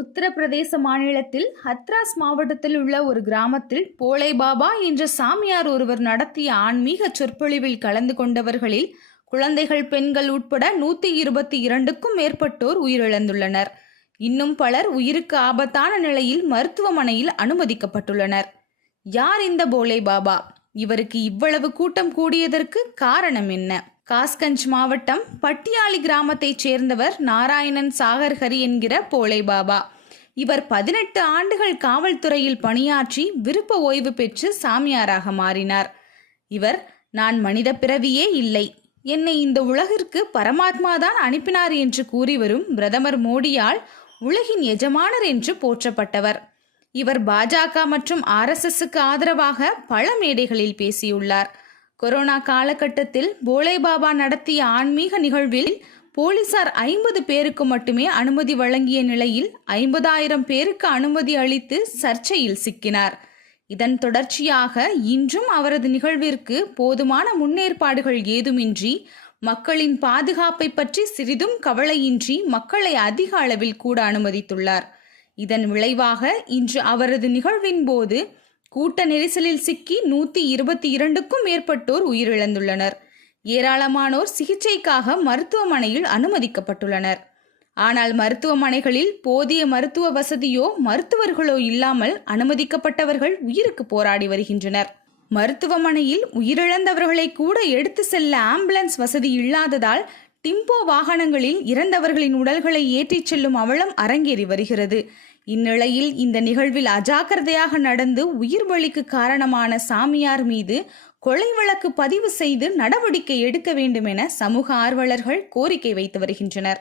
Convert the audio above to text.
உத்தரப்பிரதேச மாநிலத்தில் ஹத்ராஸ் மாவட்டத்தில் உள்ள ஒரு கிராமத்தில் போலே பாபா என்ற சாமியார் ஒருவர் நடத்திய ஆன்மீக சொற்பொழிவில் கலந்து கொண்டவர்களில் குழந்தைகள் பெண்கள் உட்பட நூற்றி இருபத்தி இரண்டுக்கும் மேற்பட்டோர் உயிரிழந்துள்ளனர். இன்னும் பலர் உயிருக்கு ஆபத்தான நிலையில் மருத்துவமனையில் அனுமதிக்கப்பட்டுள்ளனர். யார் இந்த போலே பாபா? இவருக்கு இவ்வளவு கூட்டம் கூடியதற்கு காரணம் என்ன? காஸ்கஞ்ச் மாவட்டம் பட்டியாலி கிராமத்தைச் சேர்ந்தவர் நாராயணன் சாகர் ஹரி என்கிற போலே பாபா. இவர் பதினெட்டு ஆண்டுகள் காவல்துறையில் பணியாற்றி விருப்ப ஓய்வு பெற்று சாமியாராக மாறினார். இவர் நான் மனித பிறவியே இல்லை. என்னை இந்த உலகிற்கு பரமாத்மாதான் அனுப்பினார் என்று கூறி வரும் பிரதமர் மோடியால் உலகின் எஜமானர் என்று போற்றப்பட்டவர். இவர் பாஜக மற்றும் ஆர்எஸ்எஸ்க்கு ஆதரவாக பல மேடைகளில் பேசியுள்ளார். கொரோனா காலகட்டத்தில் போலே பாபா நடத்திய ஆன்மீக நிகழ்வில் போலீசார் ஐம்பது பேருக்கு மட்டுமே அனுமதி வழங்கிய நிலையில் ஐம்பதாயிரம் பேருக்கு அனுமதி அளித்து சர்ச்சையில் சிக்கினார். இதன் தொடர்ச்சியாக இன்றும் அவரது நிகழ்விற்கு போதுமான முன்னேற்பாடுகள் ஏதுமின்றி மக்களின் பாதுகாப்பை பற்றி சிறிதும் கவலையின்றி மக்களை அதிக அளவில் கூட அனுமதித்துள்ளார். இதன் விளைவாக இன்று அவரது நிகழ்வின் போது கூட்ட நெரிசலில் சிக்கி நூற்றி இருபத்தி இரண்டுக்கும் மேற்பட்டோர் உயிரிழந்துள்ளனர். ஏராளமானோர் சிகிச்சைக்காக மருத்துவமனையில் அனுமதிக்கப்பட்டுள்ளனர். ஆனால் மருத்துவமனைகளில் போதிய மருத்துவ வசதியோ மருத்துவர்களோ இல்லாமல் அனுமதிக்கப்பட்டவர்கள் உயிருக்கு போராடி வருகின்றனர். மருத்துவமனையில் உயிரிழந்தவர்களை கூட எடுத்து செல்ல ஆம்புலன்ஸ் வசதி இல்லாததால் டிம்போ வாகனங்களில் இறந்தவர்களின் உடல்களை ஏற்றிச் செல்லும் அவலம் அரங்கேறி வருகிறது. இந்நிலையில் இந்த நிகழ்வில் அஜாக்கிரதையாக நடந்து உயிர் பலிக்கு காரணமான சாமியார் மீது கொலை வழக்கு பதிவு செய்து நடவடிக்கை எடுக்க வேண்டும் என சமூக ஆர்வலர்கள் கோரிக்கை வைத்து வருகின்றனர்.